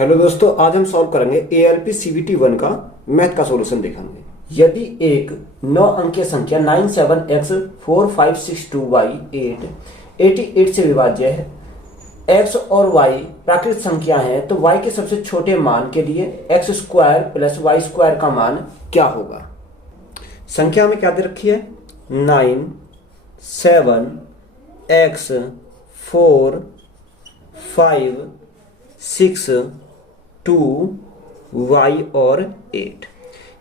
Hello दोस्तों, आज हम सॉल्व करेंगे ALP CBT 1 का मैथ का सॉल्यूशन देखेंगे। यदि एक 9 अंकीय संख्या 97x4562y8 88 से विभाज्य है, x और y प्राकृतिक संख्या है, तो y के सबसे छोटे मान के लिए x square plus y square का मान क्या होगा। संख्या में क्या दे रखी है? 9 7 x 4 5 6 2 y और 8।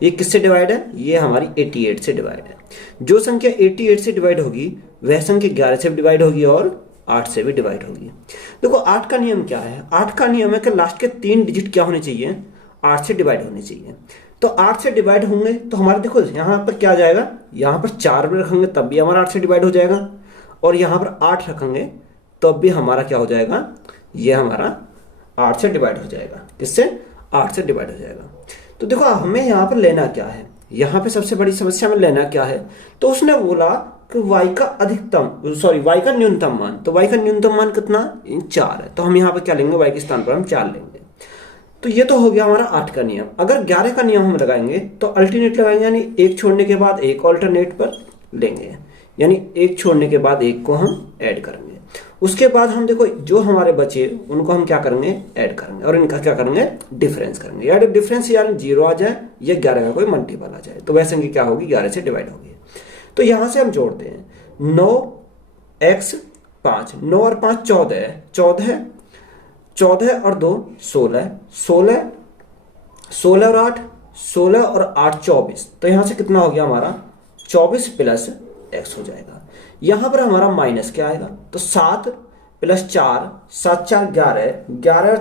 ये किससे डिवाइड है? ये हमारी 88 से डिवाइड है। जो संख्या 88 से डिवाइड होगी वह संख्या 11 से भी डिवाइड होगी और 8 से भी डिवाइड होगी। देखो 8 का नियम क्या है? 8 का नियम है कि लास्ट के 3 डिजिट क्या होने चाहिए? 8 से डिवाइड होने चाहिए। तो 8 से डिवाइड होंगे तो हमारे देखो यहाँ पर क्या जाएगा, यहाँ पर 4 भी रखेंगे तब भी हमारा 8 से डिवाइड हो जाएगा, और यहाँ पर 8 रखेंगे तब भी हमारा क्या हो जाएगा? ये हमारा 8 से डिवाइड हो जाएगा। किससे? 8 से डिवाइड हो जाएगा। तो देखो हमें यहाँ पर लेना क्या है, यहाँ पे सबसे बड़ी समस्या में लेना क्या है? तो उसने बोला कि y का y का न्यूनतम मान। तो y का न्यूनतम मान कितना? 4 है। तो हम यहाँ पर क्या लेंगे? y के स्थान पर हम 4 लेंगे। तो ये तो हो गया हमारा 8 का नियम। अगर 11 का नियम हम लगाएंगे तो अल्टरनेट लगाएंगे, यानी एक छोड़ने के बाद एक अल्टरनेट पर लेंगे, यानी एक छोड़ने के बाद एक को हम ऐड करेंगे। उसके बाद हम देखो जो हमारे बचे उनको हम क्या करेंगे? ऐड करेंगे, और इनका क्या करेंगे? डिफरेंस करेंगे। या डिफरेंस यानी 0 आ जाए या 11 का कोई मल्टीपल आ जाए तो वह संख्या क्या होगी? 11 से डिवाइड होगी। तो यहां से हम जोड़ते हैं 9x 5, 9 और 5 14 है, 14 और 2 16, 16 और 8 16 और 8 24। तो यहां से कितना हो गया हमारा? 24 प्लस x हो जाएगा। यहां पर हमारा माइनस क्या आएगा? तो 7 प्लस 4, 7 4 11, 11 और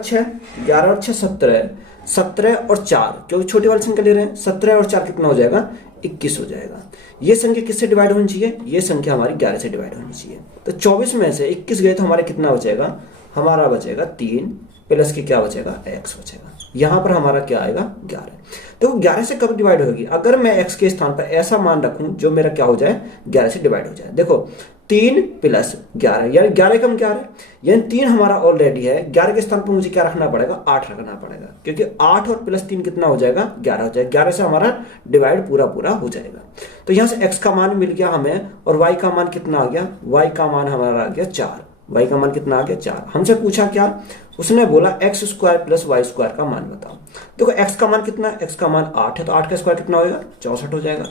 6 17, 17 और 4 क्योंकि छोटी वाली संख्या ले रहे हैं, 17 और 4 कितना हो जाएगा? 21 हो जाएगा। ये संख्या किससे डिवाइड होनी चाहिए? ये संख्या हमारी 11 से डिवाइड होनी चाहिए। तो 24 में से 21 गए तो हमारे कितना बचेगा? हमारा बचेगा 3 प्लस के क्या बचेगा? x बचेगा। यहां पर हमारा क्या आएगा? 11। देखो 11 से कब डिवाइड होगी? अगर मैं x के स्थान पर ऐसा मान रखूं जो मेरा क्या हो जाए? 11 से डिवाइड हो जाए। देखो 3 प्लस 11 यानी 11 कम 11, यानी 3 हमारा ऑलरेडी है। 11 के स्थान पर मुझे क्या रखना पड़ेगा? 8 रखना पड़ेगा, क्योंकि 8 और प्लस 3 कितना हो जाएगा? 11 हो जाएगा। 11 से हमारा डिवाइड पूरा हो जाएगा। तो यहां से x का मान मिल गया हमें, और y का मान कितना आ गया? y का मान हमारा आ गया 4। y का मान कितना आ गया? 4। हमसे पूछा क्या? उसने बोला x square plus y square का मान बताओ। देखो x का मान कितना? x का मान 8 है, तो 8 का स्क्वायर कितना होगा? 64 हो जाएगा।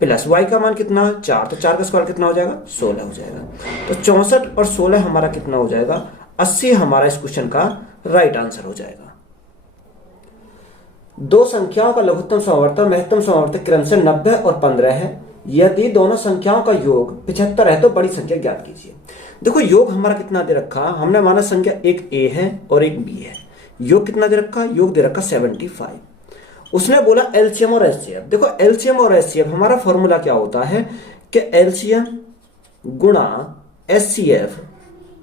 प्लस y का मान कितना? 4, तो 4 का स्क्वायर कितना हो जाएगा? 16 हो जाएगा। तो 64 और 16 हमारा कितना हो जाएगा? 80 हमारा इस क्वेश्चन का राइट आंसर हो जाएगा। दो संख्याओं का लघुत्तम समवर्तक महत्तम समवर्तक क्रम से 90 और 15 है। यदि दोनों संख्याओं का योग 75 है तो बड़ी संख्या ज्ञात कीजिए। देखो योग हमारा कितना दे रखा? हमने माना संख्या एक a है और एक b है। योग कितना दे रखा? योग दे रखा 75। उसने बोला एलसीएम और एचसीएफ। देखो एलसीएम और एचसीएफ हमारा फॉर्मूला क्या होता है कि एलसीएम गुणा एचसीएफ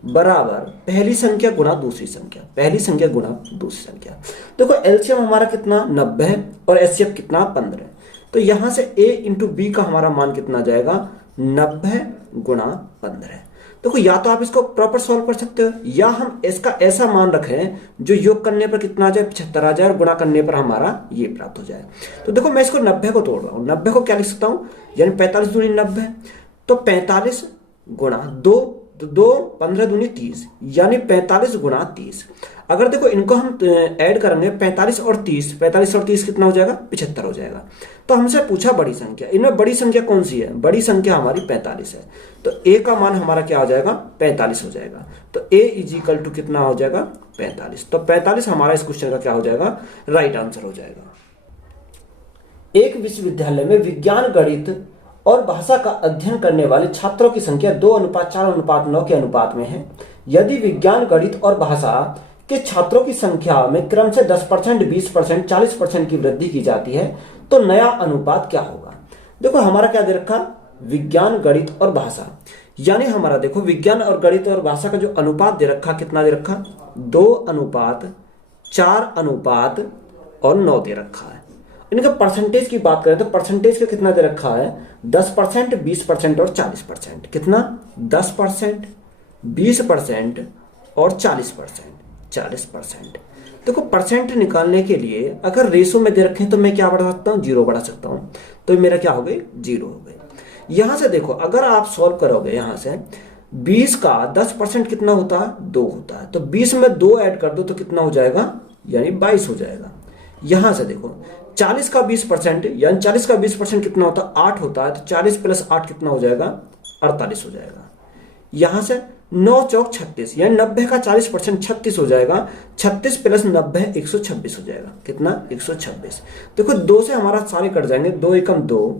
बराबर पहली संख्या गुणा दूसरी संख्या, पहली संख्या गुणा दूसरी संख्या। देखो एलसीएम हमारा कितना? 90 है, और एचसीएफ कितना? 15। तो यहां से a इंटू बी का हमारा मान कितना जाएगा? 90 गुणा 15। देखो या तो आप इसको प्रॉपर सॉल्व कर सकते हो, या हम इसका ऐसा मान रखें जो योग करने पर कितना आ जाए? 75 आ जाए, और गुणा करने पर हमारा ये प्राप्त हो जाए। तो देखो मैं इसको 90 को तोड़ रहा हूं। 90 को क्या लिख सकता हूं? यानी 45 दूनी 90, तो 45 गुणा 2 15 दूनी 30, यानी 45 गुणा 30। अगर देखो इनको हम ऐड करेंगे 45 और 30, 45 और 30 कितना हो जाएगा? 75 हो जाएगा। तो हमसे पूछा बड़ी संख्या, इनमें बड़ी संख्या कौन सी है? बड़ी संख्या हमारी 45 है। तो a का मान हमारा क्या हो जाएगा? 45 हो जाएगा। तो a इज इक्वल टू कितना हो जाएगा? 45। तो 45 हमारा इस क्वेश्चन का क्या हो जाएगा? राइट आंसर हो जाएगा। एक विश्वविद्यालय में विज्ञान, गणित और भाषा का अध्ययन करने वाले छात्रों की संख्या 2:4:9 के अनुपात में है। यदि विज्ञान, गणित और भाषा के छात्रों की संख्या में क्रम से 10%, 20%, 40% की वृद्धि की जाती है तो नया अनुपात क्या होगा? देखो हमारा क्या दे रखा? विज्ञान, गणित और भाषा, यानी हमारा देखो विज्ञान और गणित और भाषा का जो अनुपात दे रखा कितना दे रखा? 2:4:9 दे रखा है। इनका परसेंटेज की बात करें तो परसेंटेज का कितना दे रखा है? 10%, 20% और 40%। कितना? 10%, 20% और 40%। देखो परसेंट निकालने के लिए अगर रेशो में दे रखे तो मैं क्या बढ़ा सकता हूँ, 0 बढ़ा सकता हूँ, तो मेरा क्या हो गई, 0 हो गई। यहां से देखो अगर आप सॉल्व करोगे यहां से 20 का 10% कितना होता है, 2 होता है, तो 20 में 2 ऐड कर दो तो कितना हो जाएगा, यानी 22 हो जाएगा। यहां से देखो 40 का 20% यानी 40 का 20% कितना होता है, 8 होता है, तो 40 प्लस 8 कितना हो जाएगा, 48 हो जाएगा। यहां से 9 चौक 36 यानी 90 का 40% 36 हो जाएगा, 36 प्लस 90 126 हो जाएगा, कितना, 126। देखो 2 से हमारा सारे कट जाएंगे, 2 एकम 2,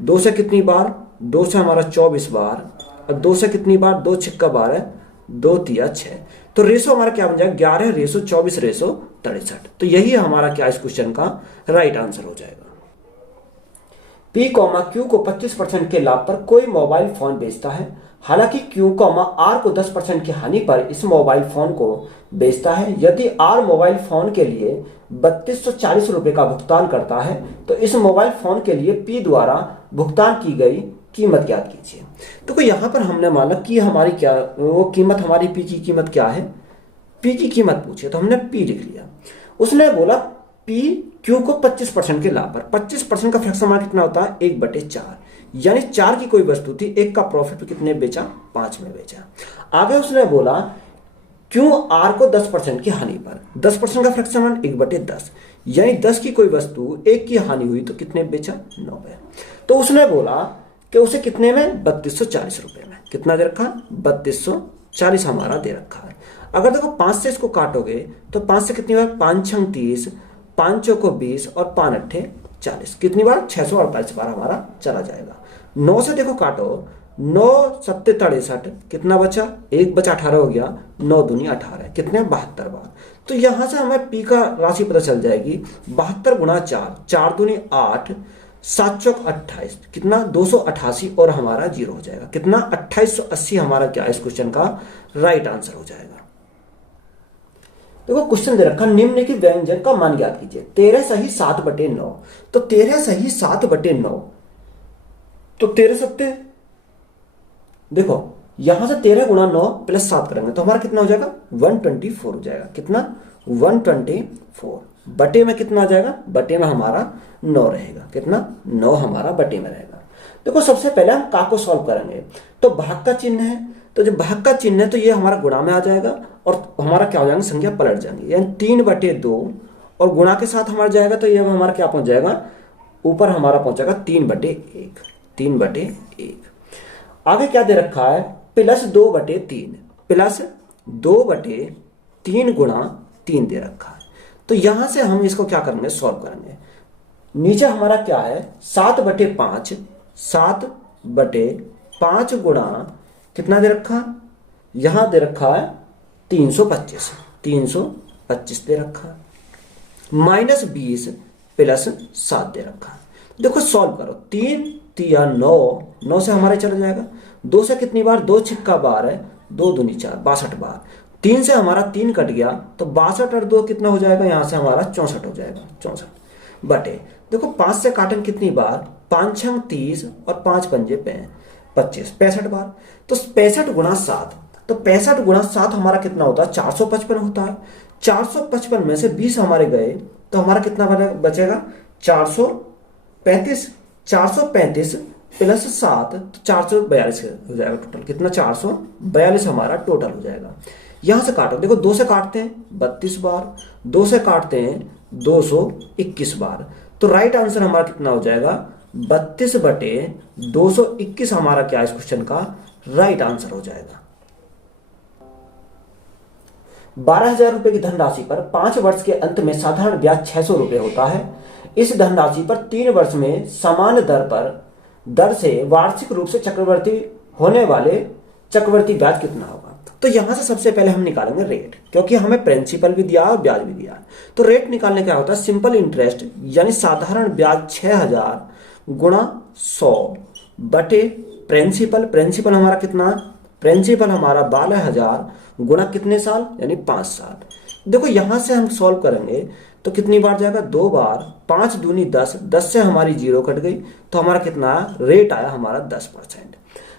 2 से कितनी बार, 2 से हमारा 24 बार, और 2 से कितनी बार, 2 छिक्का 12, 2 तिया 6, तो रेशो हमारा क्या बन जाएगा, 11 रेशो 24 रेशो 63। तो यही हमारा क्या इस क्वेश्चन का राइट आंसर हो जाएगा। P, Q को 25% के लाभ पर कोई मोबाइल फोन बेचता है, हालांकि Q, R को 10% की हानि पर इस मोबाइल फोन को बेचता है। यदि R मोबाइल फोन के लिए 3240 रुपए का भुगतान करता है तो इस मोबाइल फोन के लिए P द्वारा भुगतान की गई कीमत ज्ञात कीजिए। तो यहां पर हमने माना कि हमारी क्या वो कीमत, हमारी P की कीमत क्या है, P की कीमत पूछे तो हमने P लिख लिया। उसने बोला P Q को 25% के लाभ पर, 25% का फ्रैक्शन हमारा कितना होता है, 1/4, यानी 4 की कोई वस्तु थी, 1 का प्रॉफिट कितने बेचा, 5 में बेचा। आगे उसने बोला Q R को 10% की हानि पर, 10% का फ्रैक्शन 1/10, यानी 10 की कोई वस्तु 1 की हानि हुई तो कितने बेचा, 9 में। तो उसने बोला कि उसे कितने में, 3240 रुपए में, कितना दे रखा, 3240 हमारा दे रखा है। अगर देखो 5 से इसको काटोगे तो 5 से कितनी बार, 5 छंग 30, 5 चौको 20 और 5 अट्ठे 40, कितनी बार, 648 बार हमारा चला जाएगा। 9 से देखो काटो, 9 सत्ते 63, कितना बचा, 1/18 हो गया, 9 दूनी 18, कितने, 72 बार। तो यहां से हमें P का राशि पता चल जाएगी, 72 गुणा 4, 4 दूनी 8, 7 चौक 28, कितना, 288, और हमारा 0 हो जाएगा, कितना, 2880 हमारा क्या इस क्वेश्चन का राइट आंसर हो जाएगा। देखो क्वेश्चन दे रखा, निम्नलिखित व्यंजन का मान ज्ञात कीजिए। 13 सही 7/9, तो 13 सही 7/9, तो 13 सत्ते, देखो यहां से 13 गुणा 9 प्लस 7 करेंगे तो हमारा कितना हो जाएगा, 124 हो जाएगा, कितना, 124, बटे में कितना आ जाएगा, बटे में हमारा 9 रहेगा, कितना, 9 हमारा बटे में रहेगा। देखो सबसे पहले हम का को सॉल्व करेंगे, तो भाग का चिन्ह है, तो जब भाग का चिन्ह है तो ये हमारा गुणा में आ जाएगा और हमारा क्या हो जाएगा, संख्या पलट जाएंगे, यानी 3/2, और गुणा के साथ हमारा जाएगा तो ये हमारा क्या पहुंच जाएगा, ऊपर हमारा पहुंचेगा 3/1, 3/1। आगे क्या दे रखा है, +2/3, +2/3 गुणा 3 दे रखा है। तो यहां से हम इसको क्या करेंगे, सॉल्व करेंगे। नीचे हमारा क्या है, 7/5, 7/5 गुणा कितना दे रखा, यहां दे रखा है 325, 325 दे रखा है, -20 + 7 दे रखा है। देखो सॉल्व करो, 3 तिया 9, 9 से हमारे चला जाएगा, 2 से कितनी बार, 2 छिक्का 12, 2 दूनी 4, 62 बार, 3 से हमारा 3 कट गया तो 62 और 2 कितना हो जाएगा, यहां से हमारा 64 हो जाएगा, 64 बटे, देखो 5 से काटें कितनी बार, 5 छंग 30 और 5 पंजे 25, 65 बार, तो 65 गुणा 7, तो 65 गुणा 7 हमारा कितना होता है, 455 होता है। 455 में से 20 हमारे गए तो हमारा कितना बचेगा, 435, 435 + 7 तो 442 हो जाएगा टोटल, कितना, 442 हमारा टोटल हो जाएगा। यहां से काटो, देखो 2 से काटते हैं 32 बार, 2 से काटते हैं 221 बार, तो राइट आंसर हमारा कितना हो जाएगा, 32/221 हमारा क्या इस क्वेश्चन का राइट आंसर हो जाएगा। 12,000 रुपए की धनराशि पर 5 वर्ष के अंत में साधारण ब्याज 600 रुपए होता है। इस धनराशि पर 3 वर्ष में समान दर से वार्षिक रूप से चक्रवर्ती होने वाले चक्रवर्ती ब्याज कितना होगा। तो यहां से सबसे पहले हम निकालेंगे रेट, क्योंकि हमें प्रिंसिपल भी दिया और ब्याज भी दिया। तो रेट निकालने क्या होता है, सिंपल इंटरेस्ट यानी साधारण ब्याज 6000 गुणा 100 बटे प्रिंसिपल, प्रिंसिपल हमारा कितना, प्रिंसिपल हमारा 12,000 गुणा कितने साल, यानी 5 साल। देखो यहां से हम सॉल्व करेंगे तो कितनी बार जाएगा, 2 बार, 5 दूनी 10, 10 से हमारी 0 कट गई तो हमारा कितना रेट आया, हमारा 10%।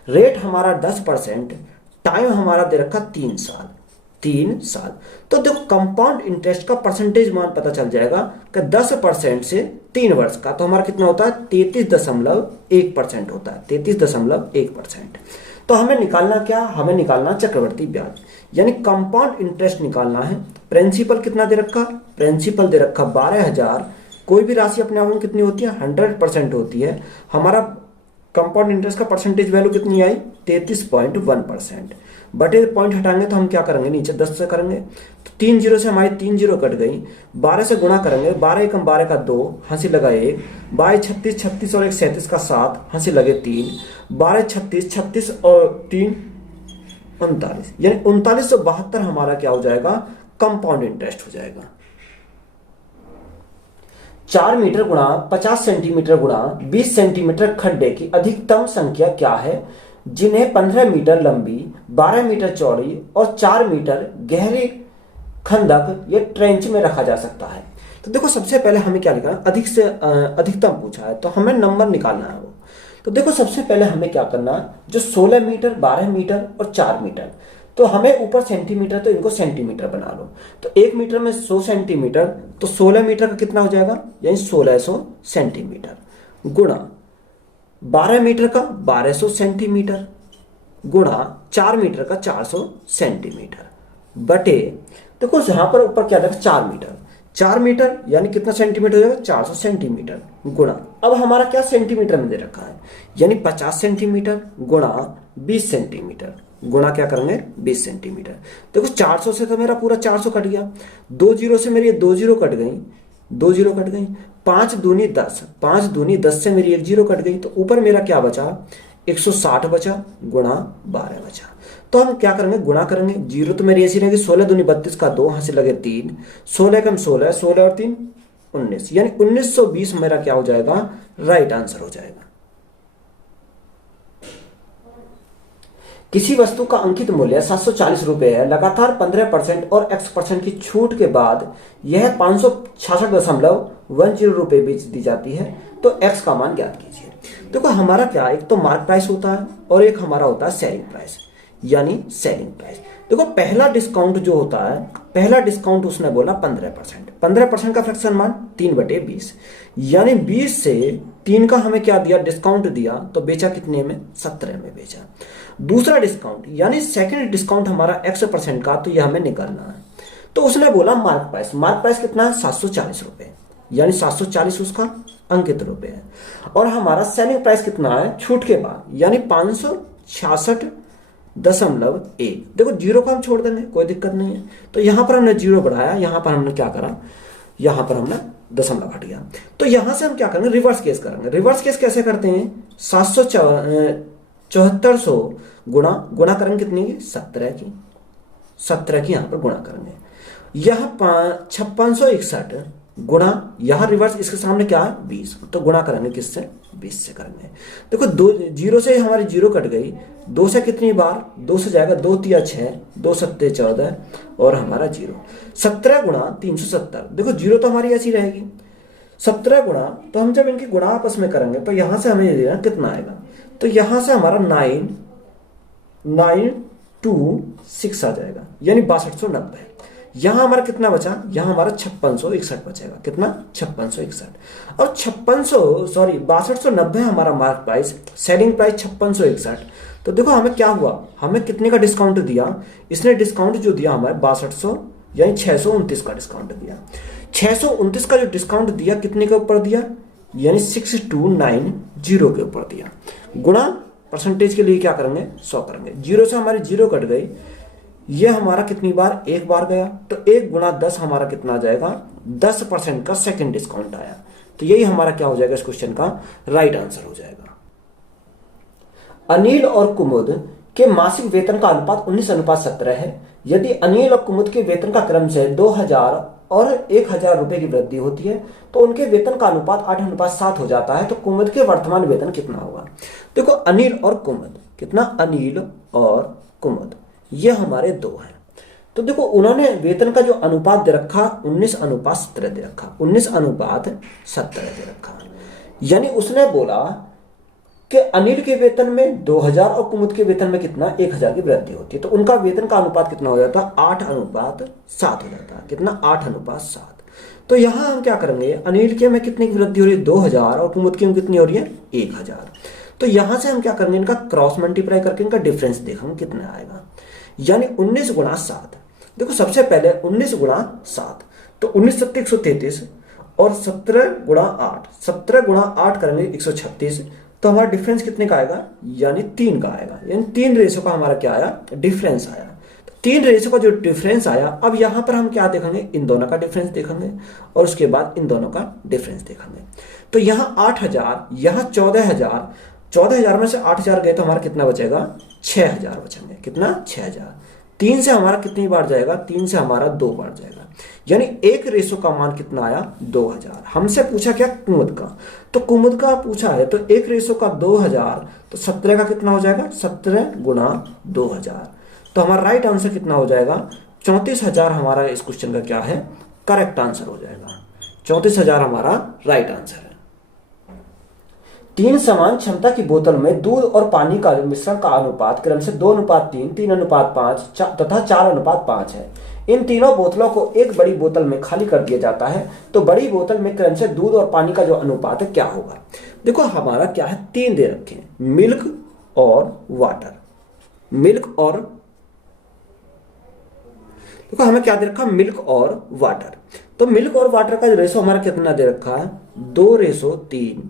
रेट हमारा 10%, टाइम हमारा दे रखा 3 साल, 3 साल। तो देखो कंपाउंड इंटरेस्ट का परसेंटेज मान पता चल जाएगा कि 10% से 3 वर्ष का, तो हमारा कितना होता है 33.1% होता है, 33.1%। तो हमें निकालना क्या, हमें निकालना चक्रवर्ती ब्याज, यानी कंपाउंड इंटरेस्ट निकालना है। प्रिंसिपल कितना दे रखा, प्रिंसिपल दे रखा 12,000। कोई भी राशि अपने आप में कितनी होती है 100% होती है। हमारा कंपाउंड इंटरेस्ट का परसेंटेज वैल्यू कितनी आई 33.1%। बटे पॉइंट हटाएंगे तो हम क्या करेंगे, नीचे 10 से करेंगे, तो 3 जीरो से हमारी 3 जीरो कट गई। 12 से गुणा करेंगे, 12 एकम 12 का 2, हंसी लगा 1, 22 36 36 और 1 37 का 7, हंसी लगे 3, 12 36 36 और 3 39, यानी 3972 हमारा क्या हो जाएगा कंपाउंड इंटरेस्ट हो जाएगा। 4 मीटर गुणा 50 सेंटीमीटर गुणा 20 सेंटीमीटर खड्डे की अधिकतम संख्या क्या है जिन्हें 15 मीटर लंबी, 12 मीटर चौड़ी और 4 मीटर गहरी खंदक या ट्रेंच में रखा जा सकता है। तो देखो सबसे पहले हमें क्या लिखना है, अधिक से अधिकतम पूछा है तो हमें नंबर निकालना है वो। तो देखो सबसे पहले हमें क्या करना है, जो 16 मीटर, 12 मीटर और 4 मीटर, तो हमें ऊपर सेंटीमीटर तो इनको सेंटीमीटर बना लो। तो 1 मीटर में 100 सेंटीमीटर, तो 16 मीटर का कितना हो जाएगा, यानी 1600 सेंटीमीटर गुणा 12 मीटर का 1200 सेंटीमीटर गुणा 4 मीटर का 400 सेंटीमीटर बटे, देखो यहां पर ऊपर क्या लगा 4 मीटर, 4 मीटर यानी कितना सेंटीमीटर हो जाएगा 400 सेंटीमीटर गुणा, अब हमारा क्या सेंटीमीटर में दे रखा है, यानी 50 सेंटीमीटर गुणा 20 सेंटीमीटर गुणा क्या करेंगे 20 सेंटीमीटर। देखो 400 से तो मेरा पूरा 400 कट गया, 2 जीरो से मेरी 2 जीरो कट गई, 2 जीरो कट गई, 5 दूनी 10, 5 दूनी 10 से मेरी 1 जीरो कट गई, तो ऊपर मेरा क्या बचा 160 बचा गुणा 12 बचा। तो हम क्या करेंगे गुणा करेंगे, जीरो तो मेरी ऐसी रहेगी 16 दूनी 32 का 2, हंसी लगे 3, 16 कम 16, 16 और 3 19, यानी 1920 मेरा क्या हो जाएगा राइट आंसर हो जाएगा। किसी वस्तु का अंकित मूल्य 740 रुपए है, लगातार 15% और x% की छूट के बाद यह 566.10 रुपए बेच दी जाती है, तो x का मान ज्ञात कीजिए। देखो हमारा क्या, एक तो मार्क प्राइस होता है और एक हमारा होता है सेलिंग प्राइस, यानी सेलिंग प्राइस। देखो पहला डिस्काउंट जो होता है, पहला डिस्काउंट उसने बोला 15%, 15% का फ्रैक्शन मान 3/20, यानी 20 से 3 का हमें क्या दिया डिस्काउंट दिया, तो बेचा कितने में 17 में बेचा। दूसरा डिस्काउंट यानी सेकंड डिस्काउंट हमारा x% का, तो यह हमें निकालना है, तो उसने बोला मार्क प्राइस, मार्क प्राइस कितना है 740 रुपए, यानी 740 उसका अंकित रुपए है, और हमारा सेलिंग प्राइस कितना है छूट के बाद, यानी 566.1। देखो जीरो को हम छोड़ देंगे कोई दिक्कत नहीं है, तो यहां पर हमने जीरो बढ़ाया, यहां पर हमने क्या करा, यहां पर हमने दशमलव हट गया। तो यहां से हम क्या करेंगे रिवर्स केस करेंगे। रिवर्स केस कैसे करते हैं, 7400 गुणा करेंगे कितनी की 17 की, 17 की यहां पर गुणा करेंगे, यह 5661 गुणा, यहां रिवर्स इसके सामने क्या है 20, तो गुणा करेंगे किससे 20 से करेंगे। देखो 2 जीरो से हमारी जीरो कट गई, 2 से कितनी बार 2 से जाएगा, 2 तिया 6, 2 सत्ते 14 और हमारा जीरो, 17 गुणा 370। देखो जीरो तो हमारी ऐसी रहेगी, 17 गुणा, तो हम जब इनकी गुणा आपस में करेंगे तो यहां से हमें देना कितना आएगा, तो यहां से हमारा 9,926 आ जाएगा, यानी 6290। यहां हमारा कितना बचा, यहां हमारा 5661 बचेगा, कितना 5661, और 6290 हमारा मार्क प्राइस, सेलिंग प्राइस 5661। तो देखो हमें क्या हुआ, हमें कितने का डिस्काउंट दिया, इसने डिस्काउंट जो दिया हमें 6200 यानी 629 का डिस्काउंट दिया। 629 का जो डिस्काउंट दिया कितने के ऊपर दिया, यानी 6290 के ऊपर दिया, गुणा परसेंटेज के लिए क्या करेंगे 100 करेंगे, जीरो से हमारी जीरो कट गई, ये हमारा कितनी बार एक बार गया, तो 1 गुणा 10 हमारा कितना आ जाएगा 10% का सेकंड डिस्काउंट आया, तो यही हमारा क्या हो जाएगा इस क्वेश्चन का राइट आंसर हो जाएगा। अनिल और कुमुद के मासिक वेतन का अनुपात 19:17 है। यदि अनिल और कुमुद के वेतन का क्रम से 2000 और 1000 रुपए की वृद्धि होती है तो उनके वेतन का अनुपात 8:7 हो जाता है, तो कुमुद के वर्तमान वेतन कितना होगा। देखो अनिल और कुमुद, कितना अनिल और कुमुद, ये हमारे दो हैं, तो देखो उन्होंने वेतन का जो अनुपात दे रखा 19:17 दे रखा, 19:17 दे रखा, यानी उसने बोला कि अनिल के वेतन में 2000 और कुमुद के वेतन में कितना 1000 की वृद्धि होती है, तो उनका वेतन का अनुपात कितना हो जाता है 8:7 हो जाता है। कितना 8:7। तो यहां हम क्या करेंगे, अनिल के में कितनी की वृद्धि हो रही है 2000 और कुमुद की में कितनी हो रही है 1000। तो यहां से हम क्या करेंगे, इनका क्रॉस मल्टीप्लाई करके इनका डिफरेंस देखेंगे कितना आएगा, यानी 19 गुणा 7। देखो सबसे पहले 19 गुणा 7, तो 19 7 133 और 17 गुणा 8, 17 गुणा 8 करेंगे 136। तो हमारा डिफरेंस कितने का आएगा, यानी 3 का आएगा, यानी 3 रेशो का हमारा क्या आया, डिफरेंस आया। तो 3 रेशो का जो डिफरेंस आया, अब यहां पर हम क्या देखेंगे, इन दोनों का डिफरेंस देखेंगे और उसके बाद इन दोनों का डिफरेंस देखेंगे। तो यहां 8000, यहां 14000, 14000 में से 8000 गए तो हमारा कितना बचेगा 6000 बचेंगे। कितना 6000। 3 से हमारा कितनी बार जाएगा, 3 से हमारा 2 बार जाएगा, यानी एक रेशो का मान कितना आया 2000। हमसे पूछा क्या कुमुद का, तो कुमुद का पूछा है तो एक रेशो का 2000, तो 17 का कितना हो जाएगा 17 गुणा 2000। तो हमारा राइट आंसर कितना हो जाएगा 34,000 हमारा इस क्वेश्चन का क्या है करेक्ट आंसर हो जाएगा। 34,000 हमारा राइट आंसर है। 3 समान क्षमता की बोतल में दूध और पानी का मिश्रण का अनुपात क्रम से 2:3, 3:5 तथा 4:5 है। इन तीनों बोतलों को एक बड़ी बोतल में खाली कर दिया जाता है, तो बड़ी बोतल में क्रम से दूध और पानी का जो अनुपात है क्या होगा। देखो हमारा क्या है 3 दे रखे हैं, मिल्क और वाटर। मिल्क और देखो हमें क्या दे रखा है मिल्क और वाटर। तो मिल्क और वाटर का रेशो हमारा कितना दे रखा है 2:3,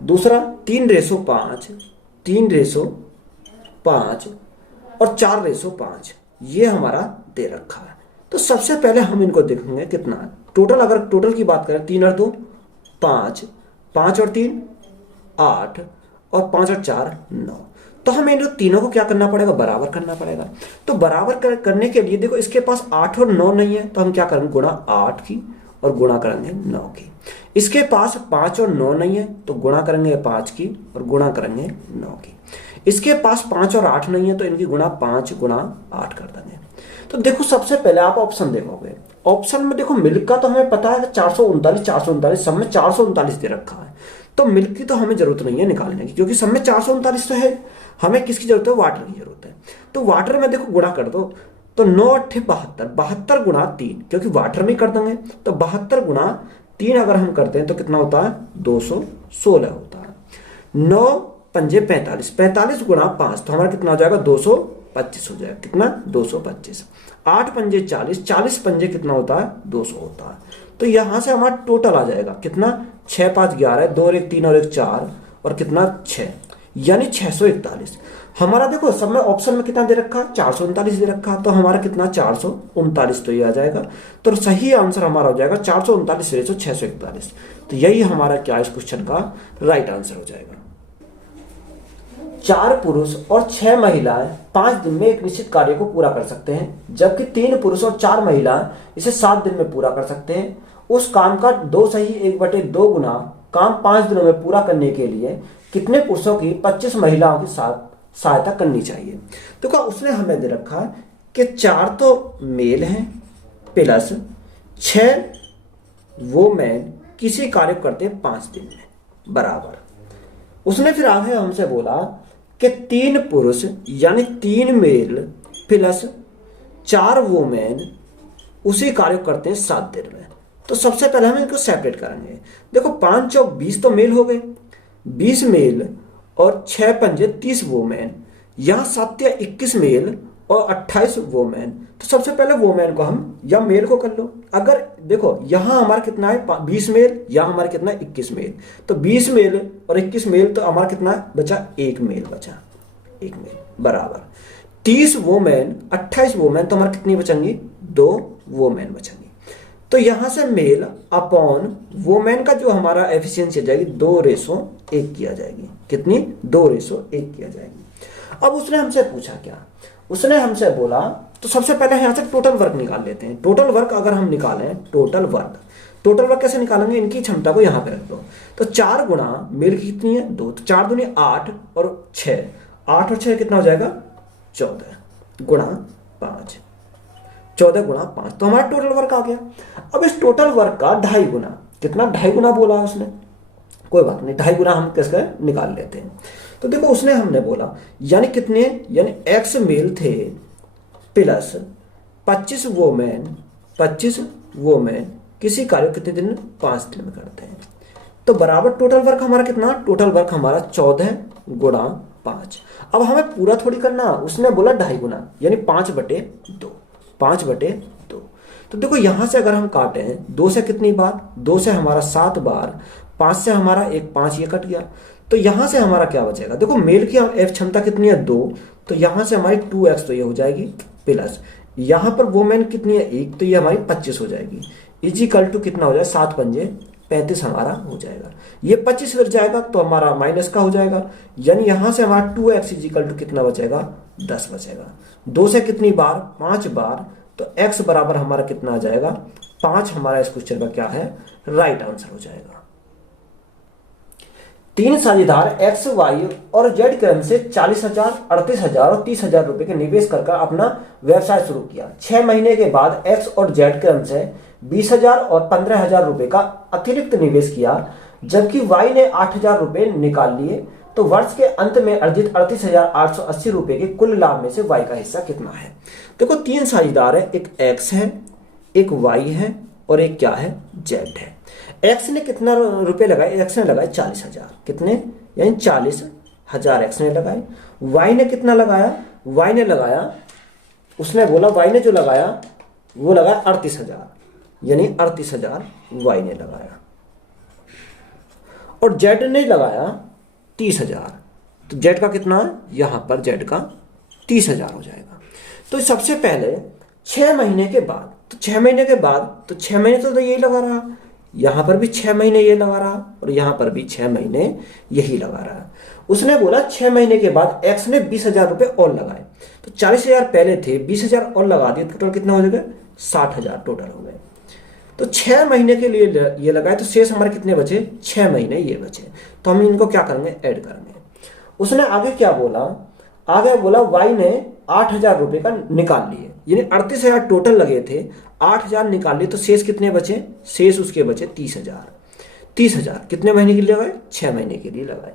दूसरा 3:5, 3:5 और 4:5 ये हमारा दे रखा है। तो सबसे पहले हम इनको देखेंगे कितना टोटल, अगर टोटल की बात करें 3 और 2 5, 5 और 3 8 और 5 और 4 9। तो हमें इन तीनों को क्या करना पड़ेगा बराबर करना पड़ेगा। तो बराबर करने के लिए देखो इसके पास 8 और 9 नहीं है, तो हम क्या करेंगे गुणा 8 की और गुणा करेंगे 9 की। इसके पास 5 और 9 नहीं है, तो गुणा करेंगे 5 की और गुणा करेंगे 9 की। इसके पास 5 और 8 नहीं है, तो इनकी गुणा 5 गुणा 8 कर देंगे। तो देखो सबसे पहले आप ऑप्शन देखोगे, ऑप्शन में देखो मिल्क का तो हमें पता है 439 439 सब में 439 दे रखा है, तो मिल्क की तो हमें जरूरत नहीं है निकालने की, क्योंकि सब में 439 तो है। हमें किसकी जरूरत है वाटर की जरूरत है। तो वाटर में देखो गुणा कर दो, तो 9 8 72, 72 गुणा 3, क्योंकि वाटर में कर देंगे, तो 72 गुणा 3 अगर हम करते हैं तो कितना होता है 216 होता है। 9 पंजे 45, 45 गुणा 5 तो हमारा कितना हो जाएगा 225 हो जाएगा। कितना 225। 8 पंजे 40, 40 पंजे कितना होता है 200 होता है। तो यहां से हमारा टोटल आ जाएगा कितना 6 5 11, 2 और 1 3 और 1 4 और कितना 6, यानी 641। हमारा देखो सब में ऑप्शन में कितना दे रखा 439 दे रखा, तो हमारा कितना 439 तो ये आ जाएगा। तो सही आंसर हमारा हो जाएगा 439 रेशो 641। तो यही हमारा क्या इस क्वेश्चन का राइट आंसर हो जाएगा। 4 पुरुष और 6 महिलाएं 5 दिन में एक निश्चित कार्य को पूरा कर सकते हैं, जबकि 3 पुरुष और 4 महिलाएं इसे 7 दिन में पूरा कर सकते हैं। उस काम का 2 सही 1/2 गुना काम 5 दिनों में पूरा करने के लिए कितने पुरुषों की 25 महिलाओं के साथ सहायता करनी चाहिए। तो क्या उसने हमें दे रखा है कि 4 तो मेल हैं प्लस 6 वो मैन किसी कार्य करते हैं 5 दिन में बराबर। उसने फिर आगे हमसे बोला कि 3 पुरुष यानी 3 मेल प्लस 4 वोमेन उसी कार्य करते हैं 7 दिन में। तो सबसे पहले हम इनको सेपरेट करेंगे। देखो 5 चौक 20 तो मेल हो गए, 20 मेल और 6 पंजे 30 वोमेन, यहां 7 या 21 मेल और 28 वोमेन। तो सबसे पहले वोमेन को हम या मेल को कर लो। अगर देखो यहां हमारा कितना है 20 मेल, यहां हमारा कितना है 21 मेल, तो 20 मेल और 21 मेल तो हमारा कितना बचा 1 मेल बचा, 1 मेल बराबर 30 वोमेन 28 वोमेन, तो हमारा कितनी बचेंगी 2 वोमेन बचेंगी। तो यहां से मेल अपॉन वोमेन का जो हमारा एफिशिएंसी आ जाएगी 2:1 किया जाएगी। कितनी 2:1 किया जाएगी। अब उसने हमसे पूछा क्या, उसने हमसे बोला तो सबसे पहले यहां से टोटल वर्क निकाल लेते हैं। टोटल वर्क अगर हम निकालें टोटल वर्क कैसे निकालेंगे, इनकी क्षमता को यहां पे रख दो। तो 4 गुणा मेल की कितनी है 2, तो 4 दूनी 8 और 6, 8 और 6 कितना हो जाएगा 14 गुणा 5, 14 गुणा 5, तो हमारा टोटल वर्क आ गया। अब इस टोटल वर्क का 2.5 गुना, कितना 2.5 गुना बोला है उसने, कोई बात नहीं, 2.5 गुना हम किसका निकाल लेते हैं। तो देखो उसने हमने बोला यानी कितने, यानी एक्स मेल थे प्लस 25 वोमेन किसी कार्य को कितने दिन, 5 दिन में करते हैं। तो बराबर टोटल वर्क हमारा कितना, टोटल वर्क हमारा 14 गुणा 5। अब हमें पूरा थोड़ी करना, उसने बोला 2.5 गुना यानी 5/2, 5/2। तो देखो यहां से अगर हम काटे हैं 2 से कितनी बार, 2 से हमारा 7 बार, 5 से हमारा 1, 5 ये कट गया। तो यहां से हमारा क्या बचेगा, देखो मेल की एफ क्षमता कितनी है 2, तो यहां से हमारी 2x तो ये हो जाएगी प्लस यहां पर वोमेन कितनी है 1, तो ये हमारी 25 हो जाएगी, इजिकल टू कितना हो जाएगा 7 पंजे 35 हमारा हो जाएगा। ये 25 बच जाएगा तो हमारा माइनस का हो जाएगा, यानी यहां से हमारा 2x इजिकल टू कितना बचेगा 10 बचेगा। 2 से कितनी बार, 5 बार, तो x बराबर हमारा कितना आ जाएगा 5, हमारा इस क्वेश्चन का क्या है राइट आंसर हो जाएगा। 3 साझेदार एक्स, वाई और जेड क्रम से 40,000, 38,000 और 30,000 रुपए के निवेश कर अपना व्यवसाय शुरू किया। 6 महीने के बाद एक्स और जेड क्रम से 20,000 और 15,000 रुपए का अतिरिक्त निवेश किया, जबकि वाई ने 8,000 रुपए निकाल लिए। तो वर्ष के अंत में अर्जित 38,880 रुपए के कुल लाभ में से वाई का हिस्सा कितना है। देखो 3 साझेदार है, एक एक्स है, एक वाई है और एक क्या है जेड है। एक्स ने कितना रुपए लगाए, एक्स ने लगाए 40,000, कितने यानी 40,000 एक्स ने लगाए। वाई ने कितना लगाया, वाई ने लगाया, उसने बोला वाई ने जो लगाया वो लगाया 38,000, यानी 38,000 वाई ने लगाया। और जेड ने लगाया 30,000, तो जेड का कितना है, यहां पर जेड का 30,000 हो जाएगा। तो सबसे पहले 6 महीने के बाद, तो 6 महीने के बाद, तो 6 महीने तो यही लगा रहा, यहां पर भी 6 महीने ये लगा रहा और यहां पर भी 6 महीने यही लगा रहा। उसने बोला 6 महीने के बाद एक्स ने 20,000 रुपए और लगाए, तो 40,000 पहले थे, 20,000 और लगा दिए, टोटल कितना हो जाएगा 60,000 टोटल हो गए। तो 6 महीने के लिए ये लगाए, तो शेष हमारे कितने बचे, 6 महीने ये बचे। तो हम इनको क्या करेंगे, ऐड करेंगे। उसने आगे क्या बोला, आगे बोला वाई ने 8,000 रुपए का निकाल लिए, यानी 38,000 टोटल लगे थे, 8,000 निकाल लिए, तो शेष कितने बचे, शेष उसके बचे 30,000। 30,000 कितने महीने के लिए लगाए, 6 महीने के लिए लगाए।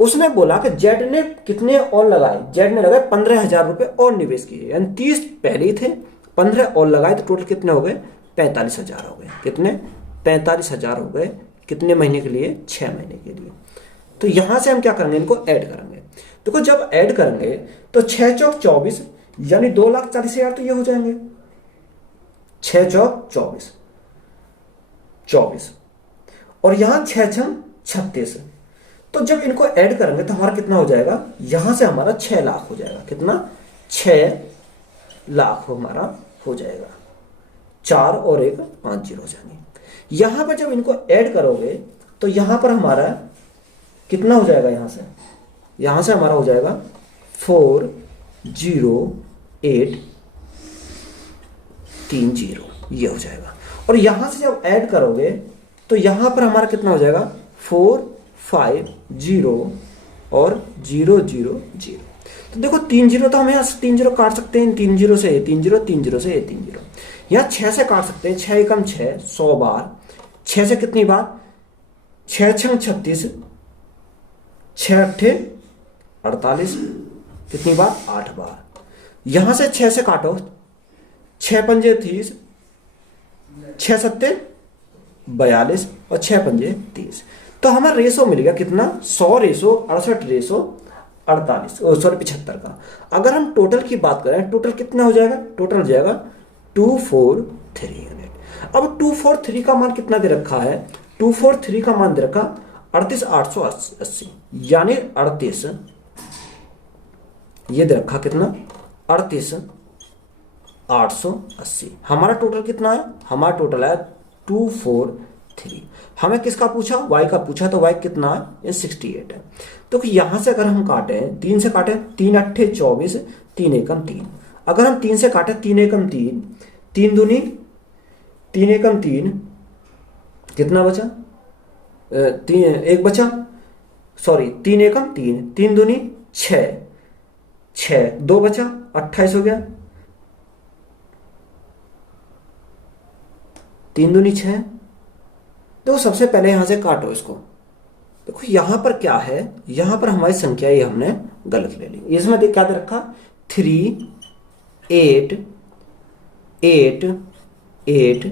उसने बोला कि जेड ने कितने और लगाए, जेड ने लगाए 15,000 रुपए और निवेश किए, यानी 30 पहले ही थे, 15 और लगाए, तो टोटल कितने हो गए 45,000 हो गए। कितने, 45,000 हो गए, कितने महीने के लिए, 6 महीने के लिए। तो यहां से हम क्या करेंगे, इनको ऐड करेंगे। देखो जब ऐड करेंगे तो 6 चौक 24 यानी 2,40,000 तो ये हो जाएंगे, 6 चौक 24 24 और यहां 6 छम 36। तो जब इनको ऐड करेंगे तो हमारा कितना हो जाएगा, यहां से हमारा 6 लाख हो जाएगा। कितना, 6 लाख हमारा हो जाएगा। 4 और 1 5 जीरो हो जाएंगे। यहां पर जब इनको ऐड करोगे तो यहां पर हमारा कितना हो जाएगा, यहां से हमारा हो जाएगा 40830 ये हो जाएगा। और यहां से जब ऐड करोगे तो यहां पर हमारा कितना हो जाएगा 450 और 000। तो देखो 3 जीरो, तो हम यहाँ से 3 जीरो काट सकते हैं, 3 जीरो से 3 जीरो, 3 जीरो से 3 जीरो। यहाँ 6 से काट सकते हैं, 6 एकम 6 100 बार, 6 से कितनी बार, 6 छंग 36, 6 अट्ठे 48, कितनी बार 8 बार। यहां से 6 से काटो, 6 पंजे 30, 6 सत्ते 42 और 6 पंजे 30। तो हमारा रेशो मिल गया कितना, 100 रेशो 68 रेशो 48 सॉरी 75 का। अगर हम टोटल की बात करें, टोटल कितना हो जाएगा, टोटल हो जाएगा 243 यूनिट। अब 243 का मान कितना दे रखा है, 243 का मान दे रखा 38,880, यानी 38 ये दे रखा कितना 38,880। हमारा टोटल कितना है, हमारा टोटल है 243। हमें किसका पूछा, y का पूछा, तो y कितना है, ये 68 है। तो यहां से अगर हम काटे 3 से काटे, 3 अट्ठे 24, 3 एकम 3। अगर हम 3 से काटे 3 एकम 3, 3 दूनी 3 एकम 3, कितना बचा, 3 एक बचा, सॉरी 3 एकम 3, 3 दूनी 6, 6 2 बचा, 28 हो गया, 3 दूनी 6। तो सबसे पहले यहां से काटो इसको, देखो यहाँ पर क्या है, यहाँ पर हमारी संख्या ये हमने गलत ले ली। इसमें देख क्या दे रखा, 3 8 8 8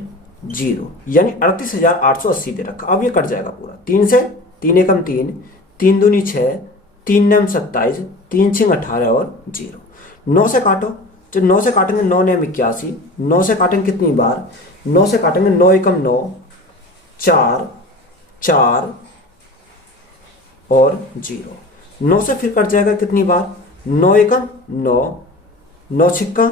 0, यानी 38,880 दे रखा। अब ये कट जाएगा पूरा, 3 से 3 एकम 3, 3 दूनी 6, 3 नम 27, 3 छिंग 18 और 0। 9 से काटो, जब 9 से काटेंगे 9 नम 81, 9 से काटेंगे कितनी बार, 9 से काटेंगे 9 एकम 9, 4 4 और 0। 9 से फिर कट जाएगा कितनी बार, 9 एकम 9, 9 छिक्का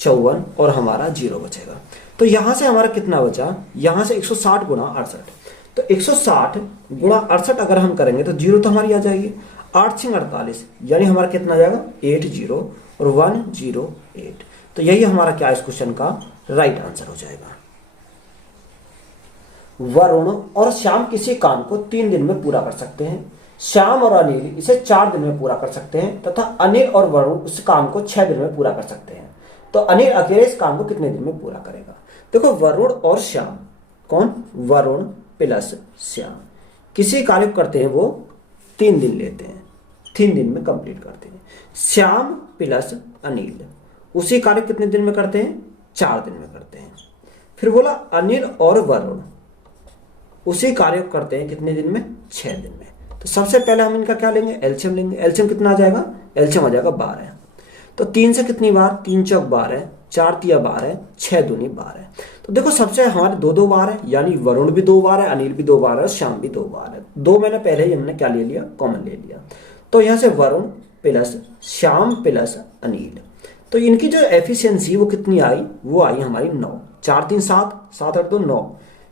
54 और हमारा 0 बचेगा। तो यहां से हमारा कितना बचा, यहां से 160 गुणा 68, तो 160 गुणा 68 अगर हम करेंगे तो 0 तो हमारी आ जाएगी। 8 छिंग 48, यानी हमारा कितना आ जाएगा 80 और 108। तो यही हमारा क्या इस क्वेश्चन का राइट आंसर हो जाएगा। वरुण और श्याम किसी काम को 3 दिन में पूरा कर सकते हैं। श्याम और अनिल इसे 4 दिन में पूरा कर सकते हैं तथा अनिल और वरुण उस काम को 6 दिन में पूरा कर सकते हैं। तो अनिल अकेले इस काम को कितने दिन में पूरा करेगा। देखो वरुण और श्याम, कौन, वरुण प्लस श्याम किसी कार्य को करते हैं वो 3 दिन लेते हैं, 3 दिन में कंप्लीट करते हैं। श्याम प्लस अनिल उसी कार्य कितने दिन में करते हैं, 4 दिन में करते हैं। फिर बोला अनिल और वरुण उसी कार्य को करते हैं कितने दिन में, 6 दिन में। तो सबसे पहले हम इनका क्या लेंगे, एलसीएम लेंगे। एलसीएम कितना आ जाएगा, एलसीएम आ जाएगा 12। तो 3 से कितनी बार, 3 चौक 12, 4 तिया 12, 6 दूनी 12। तो देखो सबसे हमारे 2 बार है, यानी वरुण भी 2 बार है, अनिल भी 2 बार है, श्याम भी 2 बार है। 2 मैंने पहले ही हमने क्या ले लिया, कॉमन ले लिया। तो यहाँ से वरुण प्लस श्याम प्लस अनिल, तो इनकी जो एफिशिएंसी वो कितनी आई, वो आई हमारी 9। 4 3 7, 7 8 2 9।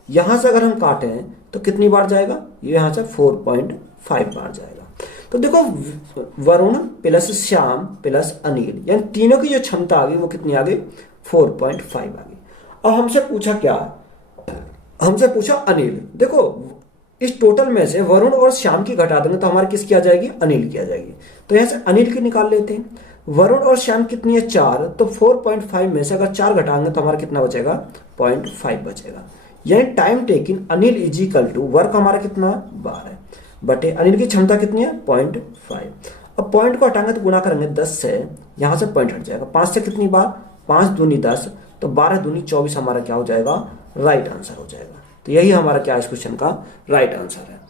यहां से अगर हम काटे हैं तो कितनी बार जाएगा, ये यहां से 4.5 बार जाएगा। तो देखो वरुण प्लस श्याम प्लस अनिल, यानी तीनों की जो क्षमता आ गई वो कितनी आ गई, 4.5 आ गई। अब हमसे पूछा क्या, हमसे पूछा अनिल। देखो इस टोटल में से वरुण और श्याम की घटा देंगे तो हमारी किसकी आ जाएगी, अनिल की आ जाएगी। तो यहां से अनिल की निकाल लेते हैं। वरुण और श्याम कितनी है, 4, तो 4.5 में से अगर 4 घटाएंगे तो हमारा कितना बचेगा, 0.5 बचेगा। यानी time taken Anil is equal to work हमारा कितना, 12 बटे अनिल की क्षमता कितनी है, 0.5। अब पॉइंट को हटाएंगे तो गुणा करेंगे 10 से, यहां से पॉइंट हट जाएगा। 5 से कितनी बार, 5 दूनी 10, तो 12 दूनी 24 हमारा क्या हो जाएगा, राइट आंसर हो जाएगा। तो यही हमारा क्या इस क्वेश्चन का राइट आंसर है।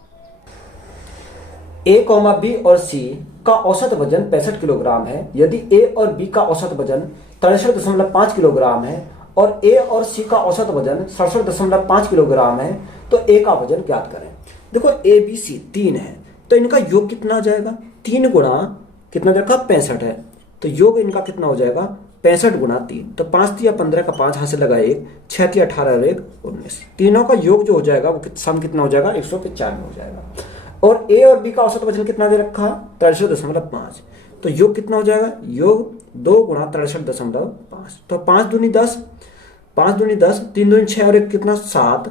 ए, बी और सी का औसत वजन 65 किलोग्राम है। यदि ए और बी का औसत वजन 63.5 किलोग्राम है और ए और सी का औसत वजन 67.5 किलोग्राम है, तो ए का वजन ज्ञात करें। देखो ए बी सी 3 है, तो इनका योग कितना आ जाएगा, 3 गुणा कितना देखा, 65 है, तो योग इनका कितना हो जाएगा, 65 गुणा 3। तो 5 तिया 15 का 5 हाथ से लगा 1, 6 तिया 18 और 1 19। तीनों का योग जो हो जाएगा वो सम कितना हो जाएगा, 195 हो जाएगा। और ए और बी का औसत वजन कितना दे रखा, 63.5। तो योग कितना हो जाएगा, योग 2 गुणा 63.5। तो 5 दूनी 10, 5 दूनी 10, 3 दूनी 6 और 1 कितना 7,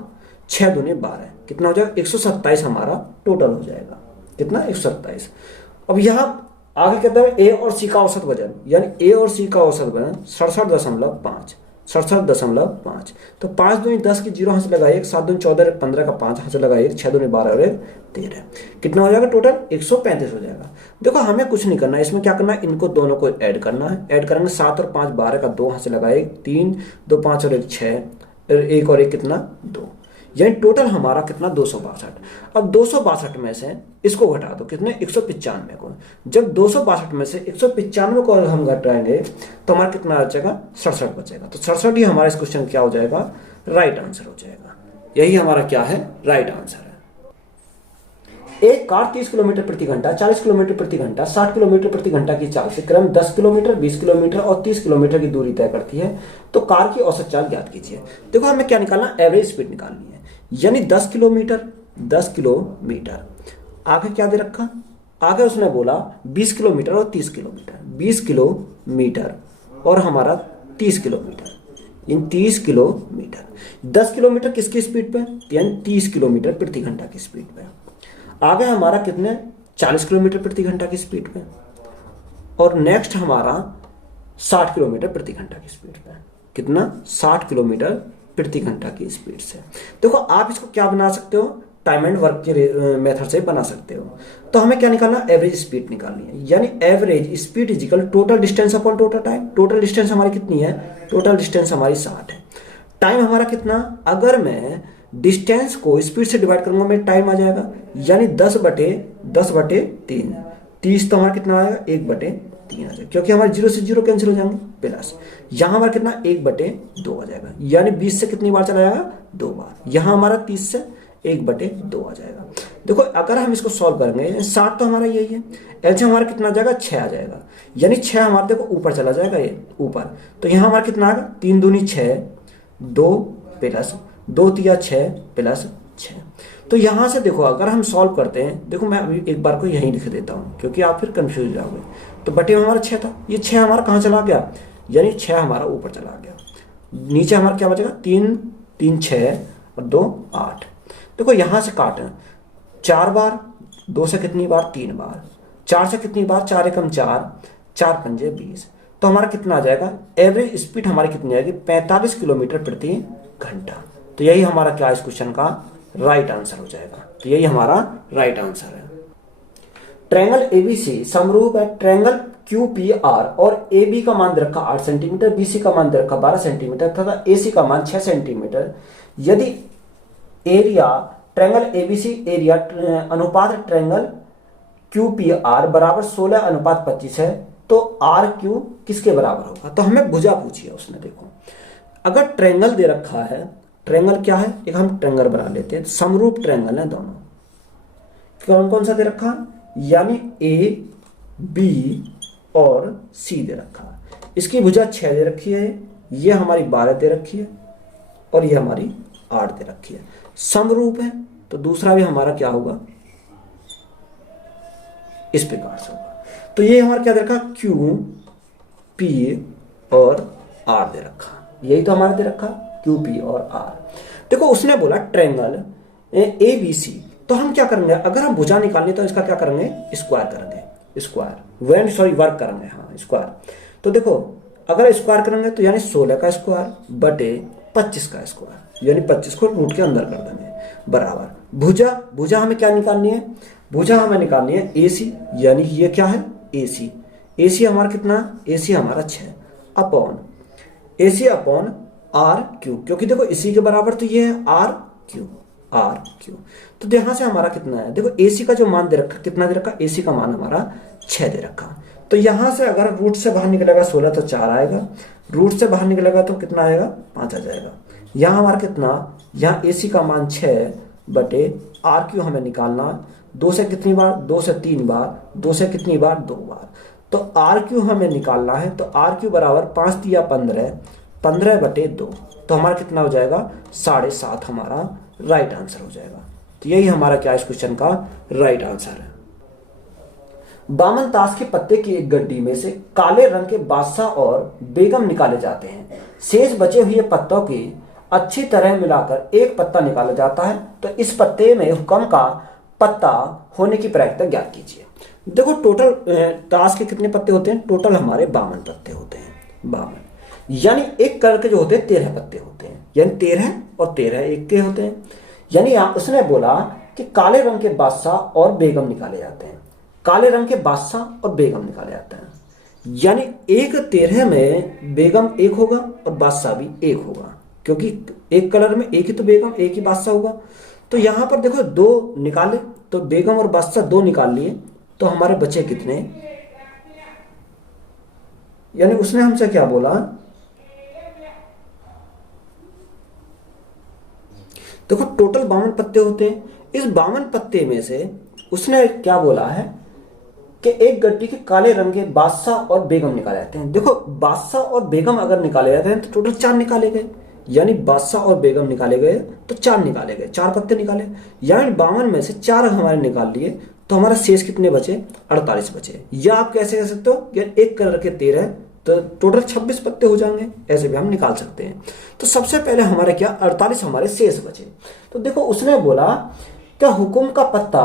6 दूनी 12, कितना हो जाएगा 127 हमारा टोटल हो जाएगा। कितना, 127। अब यहाँ आगे कहते हैं ए और सी का औसत वजन, यानी ए और सी का औसत वजन 67.5, 67.5। तो 5 दूनी 10 की 0 हाथ से लगाए 1, 7 दूनी 14, 15 का 5 हाथ से लगाए 1, 6 दूनी 12 और 1 13। कितना हो जाएगा टोटल, 135 हो जाएगा। देखो हमें कुछ नहीं करना है, इसमें क्या करना है, इनको दोनों को ऐड करना है। ऐड करेंगे 7 और 5 12 का 2 हाथ से लगाए 3, 2 5 और 1 6, 1 और 1 कितना 2, यानी टोटल हमारा कितना 262। अब 262 में से इसको घटा दो, कितने 195 को। जब 262 में से 195 को हम घटाएंगे तो हमारा कितना बचेगा, 67 बचेगा। तो 67 ही हमारा इस क्वेश्चन क्या हो जाएगा, राइट आंसर हो जाएगा। यही हमारा क्या है, राइट आंसर है। एक कार 30 किलोमीटर प्रति घंटा, 40 किलोमीटर प्रति घंटा, 60 किलोमीटर प्रति घंटा की चाल से क्रम 10 किलोमीटर, 20 किलोमीटर और 30 किलोमीटर की दूरी तय करती है, तो कार की औसत चाल ज्ञात कीजिए। देखो हमें क्या निकालना, एवरेज स्पीड निकालनी है। यानी 10 किलोमीटर, 10 किलोमीटर आगे क्या दे रखा, आगे उसने बोला 20 किलोमीटर और 30 किलोमीटर, 20 किलोमीटर और हमारा 30 किलोमीटर, इन 30 किलोमीटर। 10 किलोमीटर किसकी स्पीड पे, यानी 30 किलोमीटर प्रति घंटा की स्पीड पे। आगे हमारा कितने, 40 किलोमीटर प्रति घंटा की स्पीड पे, और नेक्स्ट हमारा 60 किलोमीटर प्रति घंटा की स्पीड पे। कितना, 60 किलोमीटर प्रति घंटा की स्पीड से। देखो आप इसको क्या बना सकते हो, टाइम एंड वर्क के मेथड से बना सकते हो। तो हमें क्या निकालना, एवरेज स्पीड निकालनी है, यानी average speed is equal total distance upon total time. Total distance हमारी कितनी है, टोटल डिस्टेंस हमारी 60 है। टाइम हमारा कितना, अगर मैं डिस्टेंस को स्पीड से डिवाइड करूंगा मेरा टाइम आ जाएगा, यानी 10/10/3, 30 तो हमारा कितना आएगा, 1/3 आ जाएगा, क्योंकि हमारे 0 से 0 कैंसिल हो जाएंगे, प्लस यहाँ हमारा कितना 1/2 आ जाएगा, यानी 20 से कितनी बार चला जाएगा, 2 बार। यहाँ हमारा 30 से 1/2 आ जाएगा। देखो अगर हम इसको सॉल्व करेंगे, 60 तो हमारा यही है, एलसीएम हमारा कितना आ जाएगा, 6 आ जाएगा, यानी 6 हमारा देखो ऊपर चला जाएगा, ये ऊपर, तो यहाँ हमारा कितना आएगा, 3 दूनी 6, 2 प्लस 2 तिया 6 प्लस 6। तो यहाँ से देखो अगर हम सॉल्व करते हैं, देखो मैं अभी एक बार को यहीं लिख देता हूँ क्योंकि आप फिर कंफ्यूज हो जाओगे। तो बटे में हमारा 6 था, ये 6 हमारा कहाँ चला गया, यानी 6 हमारा ऊपर चला गया, नीचे हमारा क्या बचेगा, 3 3 6 और 2 8। देखो यहाँ से काटना 4 बार, 2 से कितनी बार, 3 बार, 4 से कितनी बार, 4 एकम 4, 4 पंजे 20। तो हमारा कितना आ जाएगा, एवरेज स्पीड हमारी कितनी आएगी, 45 किलोमीटर प्रति घंटा। तो यही हमारा क्या इस क्वेश्चन का राइट आंसर हो जाएगा। तो यही हमारा राइट आंसर है। ट्रायंगल एबीसी समरूप है। ट्रायंगल क्यूपीआर और एबी का मान दे रखा 8 सेंटीमीटर, बीसी का मान दे रखा 12 सेंटीमीटर तथा एसी का मान 6 सेंटीमीटर। यदि एरिया ट्रायंगल एबीसी एरिया अनुपात ट्रायंगल क्यूपीआर बराबर 16:25 है, तो आर क्यू किसके बराबर होगा। तो हमें भुजा पूछी है उसने। देखो अगर ट्रायंगल दे रखा है, ट्रायंगल क्या है, एक हम ट्रायंगल बना लेते हैं, समरूप ट्रायंगल है दोनों। कौन कौन सा दे रखा, यानी ए बी और सी दे रखा। इसकी भुजा 6 दे रखी है, ये हमारी 12 दे रखी है और ये हमारी 8 दे रखी है। समरूप है तो दूसरा भी हमारा क्या होगा, इस प्रकार से होगा। तो ये हमारा क्या दे रखा, क्यू पी और आर दे रखा, यही तो हमारा दे रखा क्यू पी और आर। देखो उसने बोला ट्रायंगल ए बी सी, तो हम क्या करेंगे, अगर हम भुजा निकालनी तो इसका क्या करेंगे, स्क्वायर करेंगे, स्क्वायर वर्क करेंगे, हाँ स्क्वायर। तो देखो अगर स्क्वायर करेंगे तो यानी 16 का स्क्वायर बटे 25 का स्क्वायर, यानी 25 को रूट के अंदर कर देंगे, बराबर भुजा हमें क्या निकालनी है, भुजा हमें निकालनी है ए सी, यानी ये क्या है ए सी हमारा कितना, ए सी हमारा 6 upon A C upon R Q, क्योंकि देखो इसी के बराबर तो ये है आर क्यू। तो यहां से हमारा कितना है, देखो एसी का जो मान दे रखा, कितना दे रखा, एसी का मान हमारा 6 दे रखा। तो यहां से अगर रूट से बाहर निकलेगा 16 तो 4 आएगा, रूट से बाहर निकलेगा तो कितना आएगा, 5 आ जाएगा। यहाँ हमारा कितना, यहाँ एसी का मान 6 बटे आर क्यू हमें निकालना, 2 से कितनी बार, 2 से 3 बार, 2 से कितनी बार, 2 बार। तो आर क्यू हमें निकालना है, तो आर क्यू बराबर 5 दिया 15, 15/2। तो हमारा कितना हो जाएगा, 7.5 हमारा राइट आंसर हो जाएगा। तो यही हमारा क्या इस क्वेश्चन का राइट आंसर है। बामन ताश के पत्ते की एक गड्डी में से काले रंग के बादशाह और बेगम निकाले जाते हैं। शेष बचे हुए पत्तों की अच्छी तरह मिलाकर एक पत्ता निकाला जाता है, तो इस पत्ते में हुक्म का पत्ता होने की प्रायिकता ज्ञात कीजिए। देखो टोटल ताश के कितने पत्ते होते हैं, टोटल हमारे 52 पत्ते होते हैं, 52, यानी एक कलर के जो होते हैं 13 पत्ते होते हैं, यानी 13 और 13 एक के होते हैं। यानी उसने बोला कि काले रंग के बादशाह और बेगम निकाले जाते हैं, काले रंग के बादशाह और बेगम निकाले जाते हैं, यानी एक 13 में बेगम एक होगा और बादशाह भी एक होगा, क्योंकि एक कलर में एक ही तो बेगम एक ही बादशाह होगा। तो यहां पर देखो 2 निकाले, तो बेगम और बादशाह 2 निकाल लिए, तो हमारे बचे कितने, यानी उसने हमसे क्या बोला, देखो टोटल 52 पत्ते होते हैं, इस 52 पत्ते में से उसने क्या बोला है कि एक गड्डी के काले रंग के बादशाह और बेगम निकाले जाते हैं। देखो बादशाह और बेगम अगर निकाले जाते हैं तो टोटल 4 निकाले गए, यानी बादशाह और बेगम निकाले गए तो 4 निकाले गए, 4 पत्ते निकाले, यानी 52 में से 4 हमारे निकाल लिए, तो हमारा शेष कितने बचे, 48 बचे। या आप कैसे कह सकते हो, यार एक कलर के 13 तो टोटल 26 पत्ते हो जाएंगे, ऐसे भी हम निकाल सकते हैं। तो सबसे पहले हमारे क्या 48 हमारे शेष बचे। तो देखो उसने बोला क्या हुक्म का पत्ता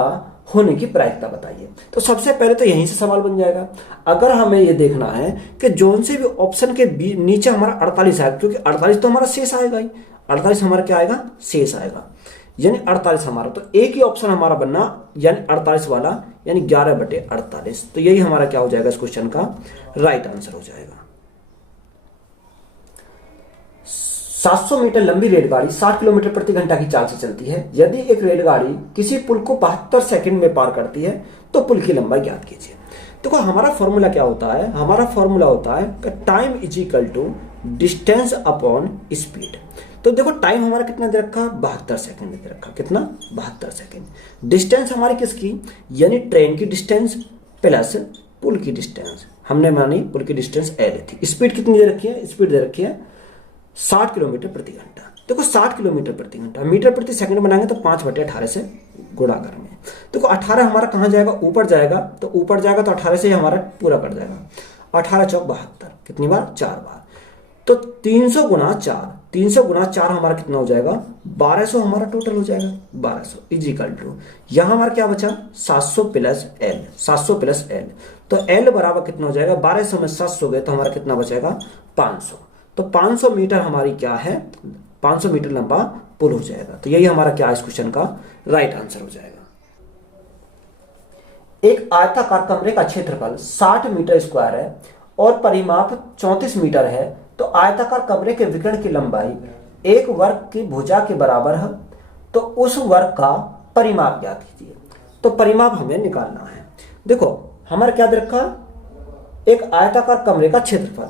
होने की प्रायिकता बताइए। तो सबसे पहले तो यहीं से सवाल बन जाएगा। अगर हमें ये देखना है कि जोन से भी ऑप्शन के नीचे हमारा 48 आएगा, क्योंकि 48 तो हमारा शेष आएगा ही, 48 हमारा क्या आएगा, शेष आएगा। यानी 48 हमारा, तो एक ही ऑप्शन हमारा बनना यानी 48 वाला, यानी 11/48। तो यही हमारा क्या हो जाएगा इस क्वेश्चन का राइट आंसर हो जाएगा। 700 मीटर लंबी रेलगाड़ी 60 किलोमीटर प्रति घंटा की चाल से चलती है। यदि एक रेलगाड़ी किसी पुल को 72 सेकंड में पार करती है तो पुल की लंबाई ज्ञात कीजिए। देखो हमारा फॉर्मूला क्या होता है, हमारा फॉर्मूला होता है time is equal to distance upon speed. तो देखो टाइम हमारा कितना दे रखा, 72 सेकंड दे रखा, कितना 72 सेकंड। डिस्टेंस हमारी किसकी, यानी ट्रेन की डिस्टेंस प्लस पुल की डिस्टेंस, हमने मानी पुल की डिस्टेंस एल थी। स्पीड कितनी दे रखी है, स्पीड दे रखी है 60 किलोमीटर प्रति घंटा। देखो 60 किलोमीटर प्रति घंटा, मीटर प्रति सेकंड बनाएंगे तो 5/18 से गुणा करेंगे। देखो 18 हमारा कहाँ जाएगा, ऊपर जाएगा, तो ऊपर जाएगा तो 18 से हमारा पूरा कट जाएगा। 18 चौक 72, कितनी बार, 4 बार। तो 300 गुना 4, 300 गुना 4 हमारा कितना हो जाएगा, 1200 हमारा टोटल हो जाएगा। 1200 इज इक्वल टू, यहाँ हमारा क्या बचा 700 प्लस एल, 700 प्लस एल। तो एल बराबर कितना हो जाएगा, 1200 में 700 गए तो हमारा कितना बचेगा 500। तो 500 मीटर हमारी क्या है, 500 मीटर लंबा पुल हो जाएगा। तो यही हमारा क्या इस क्वेश्चन का राइट आंसर हो जाएगा। एक आयताकार कमरे का क्षेत्रफल 60 मीटर स्क्वायर है और परिमाप 34 मीटर है, तो आयताकार कमरे के विकर्ण की लंबाई एक वर्ग की भुजा के बराबर है, तो उस वर्ग का परिमाप ज्ञात कीजिए। तो परिमाप हमें निकालना है। देखो हमारा क्या दे रखा, एक आयताकार कमरे का क्षेत्रफल,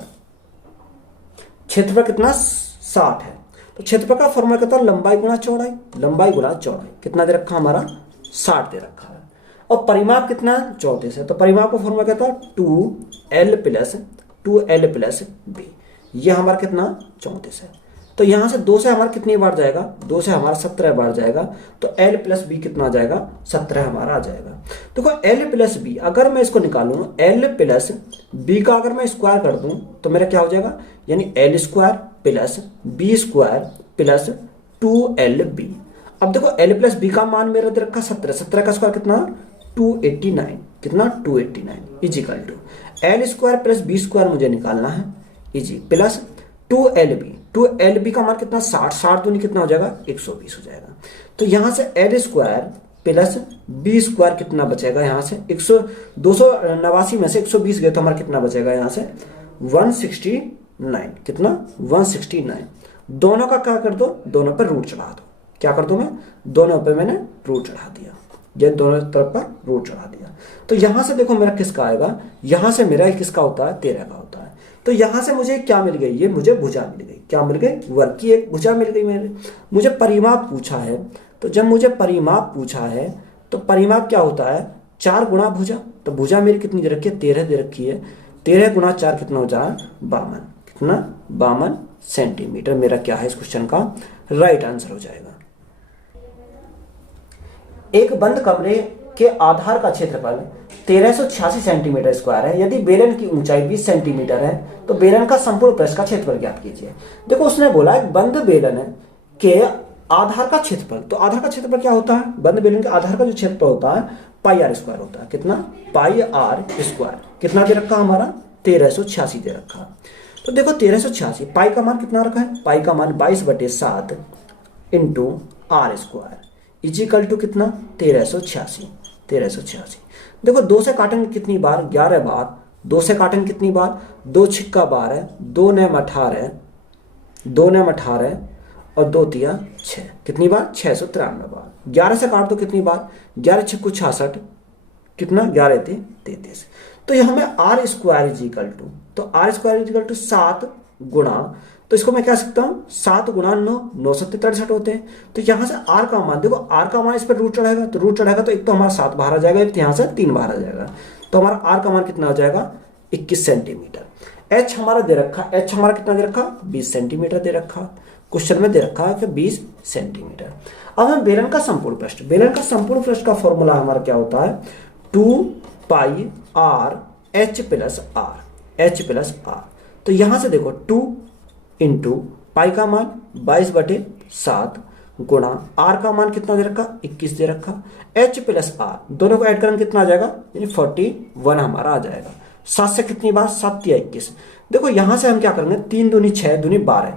क्षेत्रफल कितना 60 है, तो क्षेत्रफल का फॉर्मूला कहता है लंबाई गुणा चौड़ाई, लंबाई गुणा चौड़ाई। कितना दे रखा हमारा 60 दे रखा है, और परिमाप कितना 34 है, तो परिमाप का फॉर्मूला कहता है 2L प्लस बी। ये हमारा कितना 34 है। तो यहां से 2 से हमारा कितनी बार जाएगा, 2 से हमारा 17 बार जाएगा, तो L प्लस बी कितना आ जाएगा 17 हमारा आ जाएगा। देखो L प्लस बी अगर मैं इसको निकालूं, L प्लस बी का अगर मैं स्क्वायर कर दूं तो मेरा क्या हो जाएगा, यानी L square plus b square plus 2LB। अब देखो L प्लस बी का मान मेरा दे रखा 17, 17 का स्क्वायर कितना 289, कितना 289 is equal to L square plus b square मुझे निकालना है इजी प्लस 2LB। 2LB का मान कितना 60, 60 दूनी कितना हो जाएगा 120 हो जाएगा। तो यहां से L square plus b square कितना बचेगा, यहाँ से 289 में से 120 गए तो हमारा कितना बचेगा, यहाँ से 169, कितना 169। दोनों का क्या कर दो, दोनों पर रूट चढ़ा दो। क्या कर दो, मैं दोनों पे मैंने रूट चढ़ा दिया, ये दोनों तरफ पर रूट चढ़ा दिया। तो यहां से देखो मेरा किसका आएगा, यहां से मेरा किसका होता है 13 का होता है। तो यहां से मुझे क्या मिल गई, ये मुझे भुजा मिल गई। क्या मिल गई, वर्ग की एक भुजा मिल गई मेरे। मुझे परिमाप पूछा है, तो जब मुझे परिमाप पूछा है तो परिमाप क्या होता है 4 गुणा भुजा। तो भुजा मेरी कितनी दे रखी है 13 दे रखी है, 13 गुणा 4 कितना हो जाए 52, कितना 52 सेंटीमीटर मेरा क्या है इस क्वेश्चन का राइट आंसर हो जाएगा। एक बंद कमरे के आधार का क्षेत्रफल 1386 सेंटीमीटर स्क्वायर है। यदि बेलन की ऊंचाई 20 सेंटीमीटर है तो बेलन का संपूर्ण पृष्ठ का क्षेत्रफल ज्ञात कीजिए। देखो उसने बोला एक बंद बेलन के आधार का क्षेत्रफल, तो आधार का क्षेत्रफल क्या होता है, बंद बेलन के आधार का जो क्षेत्रफल होता है पाई आर स्क्वायर होता है। कितना पाई आर स्क्वायर, कितना दे रखा हमारा 1386 दे रखा। तो देखो 1386 पाई का मान कितना रखा है, पाई का मान 22/7 into r square is equal to कितना 1386। देखो 2 से काटेंगे कितनी बार 11 बार, 2 से काटेंगे कितनी बार 2 छिक्का 12, 2 नेम 18, 2 नेम 18 और 2 तिया 6, कितनी बार 693 बार। 11 से काट दो कितनी बार 11 छिक्कू 66, कितना 11 × 33। तो यह हमें आर स्क्वायर इजिकल टू, तो आर स्क्वायर इजिकल टू 7 गुणा, तो इसको मैं क्या सकता हूं 7 गुणा 9, 9 7 63 होते हैं। तो यहां से आर का मान देखो, आर का मान इस पर रूट चढ़ाएगा, तो रूट चढ़ाएगा तो एक तो हमारा 7 बाहर आ जाएगा, एक यहां से 3 बाहर आ जाएगा। तो हमारा आर का मान कितना हो जाएगा 21 सेंटीमीटर। एच हमारा दे रखा, एच हमारा कितना दे रखा 20 सेंटीमीटर दे रखा, क्वेश्चन में दे रखा है कि 20 सेंटीमीटर। अब हम बेलन का संपूर्ण पृष्ठ, बेलन का संपूर्ण पृष्ठ का फॉर्मूला हमारा क्या होता है 2 pi R H plus R, H plus R. तो यहां से देखो 2 इंटू पाई का मान 22/7 गुणा आर का मान कितना दे रखा 21 दे रखा, एच प्लस आर दोनों को ऐड करेंगे कितना आ जाएगा यानी 41 हमारा आ जाएगा। 7 से कितनी बार 7 या 21। देखो यहां से हम क्या करेंगे 3 दूनी 6 दूनी 12,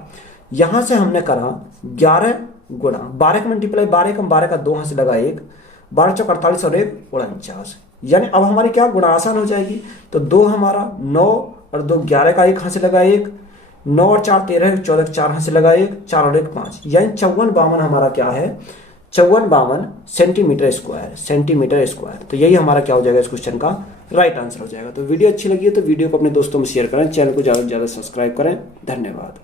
यहां से हमने करा 11 गुणा 12 का मल्टीप्लाई 12 का 12 का 2 हाथ से लगा 1, 12 चौक 48 और 1 49। यानी अब हमारी क्या गुणा आसान हो जाएगी। तो 2 हमारा 9 और 2 11 का 1 हाथ से लगा 1, 9 और 4 13, 14 का 4 हाथ से लगा 1, 4 और 1 5। यानी 54-52 हमारा क्या है, 54-52 सेंटीमीटर स्क्वायर। तो यही हमारा क्या हो जाएगा इस क्वेश्चन का राइट आंसर हो जाएगा। तो वीडियो अच्छी लगी है तो वीडियो को अपने दोस्तों में शेयर करें, चैनल को ज़्यादा से ज़्यादा सब्सक्राइब करें। धन्यवाद।